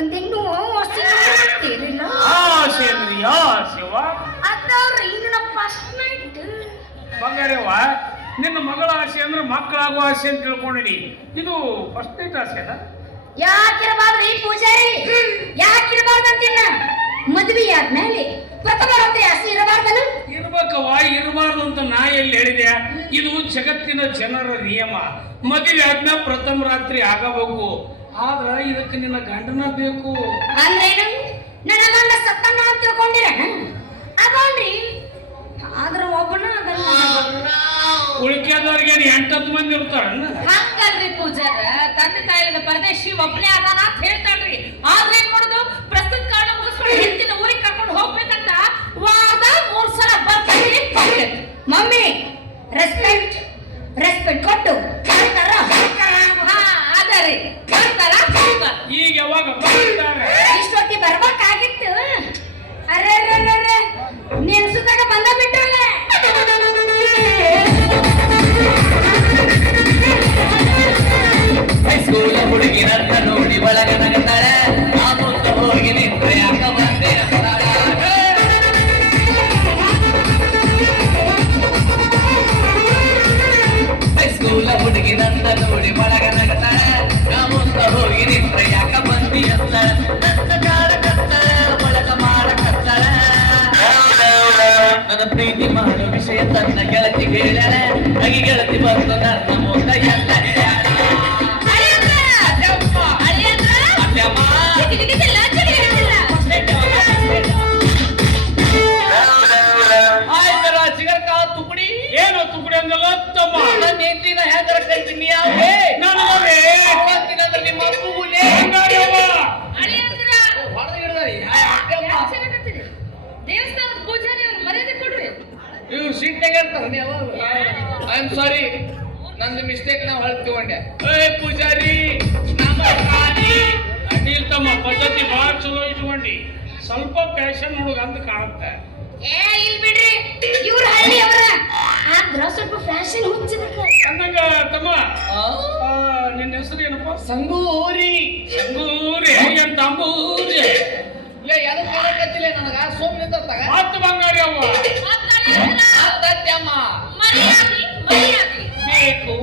ಒಂದಿನ್ನು ತೀರಿಲ್ಲ ಸೇಂದ್ರಿಯ ಶಿವ ಅದಾವ್ರಿ ಇದನ್ನ first night ಬಂಗಾರವ್ವ ನಿನ್ನ ಮಗಳ ಆಸೆ ಅಂದ್ರೆ ಮಕ್ಕಳಾಗುವ ಆಸೆ ಅಂತ ತಿಳ್ಕೊಂಡಿನಿ ಇದು ಫಸ್ಟ್ ನೈಟ್ ಆಸೆನಾ ಯಾಕಿರಬಾರ್ದ್ರಿ ಪೂಜಾರಿ ಯಾಕಿರಬಾರ್ದಂತಿನ್ನ ಮದುವೆ ಆದ್ಮೇಲೆ ಪ್ರಥಮ ರಾತ್ರಿ ಆಸೆ ಇರಬಾರ್ದಲ್ಲ ಇರ್ಬೇಕವ್ವ ಇರಬಾರ್ದು ಅಂತ ನಾ ಎಲ್ಲಿ ಹೇಳಿದೆ ಇದು ಜಗತ್ತಿನ ಜನರ ನಿಯಮ ಮದುವೆ ಆದ್ಮೇಲೆ ಪ್ರಥಮ ರಾತ್ರಿ ಆಗಬೇಕು ಆದ್ರ ಇದಕ್ಕೆ ನಿನ್ನ ಗಂಡನ ಬೇಕು ಅಂದ್ರೇನು ನನ್ನ ಗಂಡ ಸತ್ತನ್ನ ಅಂತ ತಿಳ್ಕೊಂಡಿರ ಅದನ್ರಿ ಆದ್ರ ಒಬ್ಬನ ಉಳಿಕೆದವ್ರಿಗೆ 8-10 ಮಂದಿ ಇರ್ತಾರನ್ನ ಹಂಗಲ್ರಿ ಪೂಜಾರ ತಂದೆ ತಾಯಿದ ಪರದೇಶಿ ಒಬ್ಬನೇ ಅದಾನ ಅಂತ ಹೇಳ್ತಾಳ್ರಿ ಆದ್ರೆ ಏನ್ ಮಾಡೋದು ಪ್ರಸ್ತುತ ಕಾರಣ ಮುಗಿಸ್ಕೊಂಡು ಹೆಂಡತಿನ ಊರಿಗೆ ಕರ್ಕೊಂಡು ಹೋಗ್ಬೇಕಂತ ವಾರದ 3 ಸಲ ಬರ್ತಾರೆ ಮಮ್ಮಿ ರೆಸ್ಪೆಕ್ಟ್ ಕೊಟ್ಟು ಬರ್ತಾರ ಹಾ ಅದರಿ ಬರ್ತಾರ ಈಗ ಯಾವಾಗ ಬರ್ತಾರೆ ಇಷ್ಟೊತ್ತಿ ಬರ್ಬೇಕಾಗಿತ್ತು ಅರೆ ನೀನ್ ಸುತ್ತಾಗ ಬಂದ ಬಿಟ್ಟಲ್ಲ ಹೈಸ್ಕೂಲ ಹುಡುಗಿರನ್ನ ನೋಡಿ ಒಳಗ ನಗತಾಳ ಆ ಮುಂದ ಹೋಗಿ ನಿಂತ್ರೆ ಯಾಕ ಬಂದೆ ಅಂತಾಳ ಹೈಸ್ಕೂಲ ಹುಡುಗಿರನ್ನ ನೋಡಿ ಒಳಗ ನಗತಾಳ ಆ ಮುಂದ ಹೋಗಿ ನಿಂತ್ರೆ ಯಾಕ ಬಂದಿ ಅಂತಾಳ ನನ್ನ ಜಾಡ ಕತ್ತಾಳ ಒಳಗ ಮಾಡ ಕತ್ತಾಳ ನನ್ನ ಪ್ರೀತಿ ಮಾಡೋ ವಿಷಯ ತನ್ನ ಗೆಳತಿ ಹೇಳ್ಯಾಳ ಹಾಗೆ ಗೆಳತಿ ಬಂದು ನನ್ನ ಮುಂದ ಎಲ್ಲ ಹೇಳ್ಯಾಳ ಏನು ತುಕಡಿ ಅಂದಲ್ಲ ತಮ್ಮ ನನ್ನ ಹೆಂಡತಿನ ಹೆದರ ಕೈತೀನಿ ಯಾವೇ ನನಗೆ ಅವತ್ತಿನಂದ್ರೆ ನಿಮ್ಮ ಅಪ್ಪುಗುಲೇ ದೇವಸ್ಥಾನದ ಪೂಜಾರಿ ಅವ್ರು ಮರ್ಯಾದೆ ಕೊಡ್ರಿ ಇವ್ರು ಸೀಟ್ನಾಗ ಇರ್ತಾರ ನೀವು ಐ ಆಮ್ ಸಾರಿ ನಂದು ಮಿಸ್ಟೇಕ್ ನಾವು ಹೊಳ್ತಿಕೊಂಡೆ ಏ ಪೂಜಾರಿ ಅಡ್ಡಿಲ್ ತಮ್ಮ ಪದ್ಧತಿ ಬಹಳ ಚಲೋ ಇಟ್ಕೊಂಡಿ ಸ್ವಲ್ಪ ಫ್ಯಾಷನ್ ಹುಡುಗ ಅಂತ ಕಾಣುತ್ತೆ ಏ ಇಲ್ ಬಿಡ್ರಿ ಇವ್ರ ಹಳ್ಳಿ ಅವರ ಆದ್ರ ಸ್ವಲ್ಪ ಫ್ಯಾಷನ್ ಹುಚ್ಚಿದಕ್ಕೆ ಅಂದಂಗ ತಮ್ಮ ನಿನ್ನ ಹೆಸರು ಏನಪ್ಪ ಸಂಗೂರಿ ಸಂಗೂರಿ ಅಂತ ಅಂಬೂರಿ ಇಲ್ಲ ಯಾರು ಕಾಣಕತ್ತಿಲ್ಲ ನನಗ ಸೋಮ್ನೆ ತರ್ತಾಗ ಮಾತು ಬಂಗಾರಿ ಅವ್ವ ಅತ್ತಮ್ಮ ಮರ್ಯಾದೆ ಬೇಕು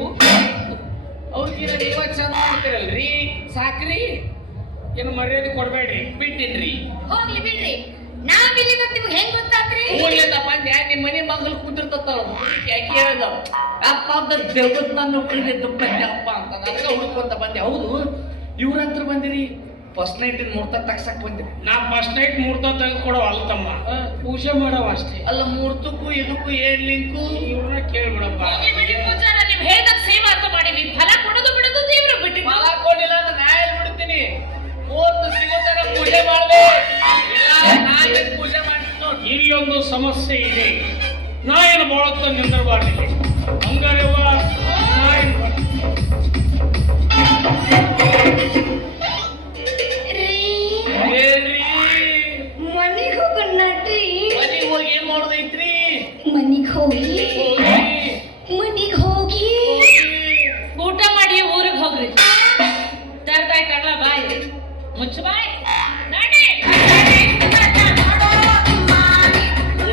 ಅವ್ರಿಗಿನ ನೀವ ಚಂದ ಮಾಡ್ತಿರಲ್ರಿ ಸಾಕ್ರಿ ಏನು ಮರ್ಯಾದೆ ಕೊಡಬೇಡ್ರಿ ಬಿಟ್ಟಿನ್ರಿ ಹೋಗ್ಲಿ ಬಿಡ್ರಿ ನಾವಿಲ್ಲಿ ನಿಮ್ಗೆ ಹೆಂಗ್ ಗೊತ್ತಾತ್ರಿ ಊರ್ಲಿಂದ ಬಂದೆ ನಿಮ್ಮ ಮನೆ ಮಗಲ್ ಕೂತಿರ್ತಾಳ ಯಾಕೆ ಹೇಳ್ದ ಅಪ್ಪ ಅಂತ ದೇವತ್ ನಾನು ಉಳಿದಿದ್ದಪ್ಪತ್ತೆ ಅಪ್ಪ ಅಂತ ನನಗ ಹುಡ್ಕೊಂತ ಬಂದೆ ಹೌದು ಇವ್ರ ಹತ್ರ ಬಂದಿರಿ ಫಸ್ಟ್ ನೈಟ್ ಮುಹೂರ್ತ ತಗ್ಸಕ್ ಬಂದಿರಿ ನಾ ಫಸ್ಟ್ ನೈಟ್ ಮುಹೂರ್ತ ತೆಗೆದುಕೊಡೋ ಅಲ್ಲ ತಮ್ಮ ಪೂಜೆ ಮಾಡವ ಅಷ್ಟೇ ಅಲ್ಲ ಮುಹೂರ್ತಕ್ಕೂ ಇದಕ್ಕೂ ಏನ್ ಲಿಂಕು ಇವ್ರನ್ನ ಕೇಳ್ಬಿಡಪ್ಪ ಬಿಡಿ ಪೂಜಾರ ನೀವು ಹೇಳ್ದಾಗ ಸೇವಾ ಅಂತ ಮಾಡಿವಿ ಫಲ ಕೊಡೋದು ಬಿಡೋದು ದೇವ್ರ ಬಿಟ್ಟು ಫಲ ಕೊಡ್ಲಿಲ್ಲ ಅಂದ್ರೆ ನಾ ಎಲ್ಲಿ ಬಿಡ್ತೀನಿ ಮುಹೂರ್ತ ಸಿಗೋತನ ಪೂಜೆ ಮಾಡ್ದೆ ನಾನು ಪೂಜೆ ಮಾಡಿ ನೋಡಿ ಇಲ್ಲೊಂದು ಸಮಸ್ಯೆ ಇದೆ ನಾ ಏನು ಬಾಳತ್ತ ನಿಂದಿರಬಾರ್ದಿಲ್ಲ ಹಂಗಾರೆವ್ವ ನಾ ಏನು ಹೇಳ್ರಿ ಮನಿಗ್ ಹೋಗೋಣಟ್ರಿ ಮನೆಗೆ ಹೋಗಿ ಏನ್ ಮಾಡೋದೈತ್ರಿ ಮನಿಗ್ ಹೋಗಿ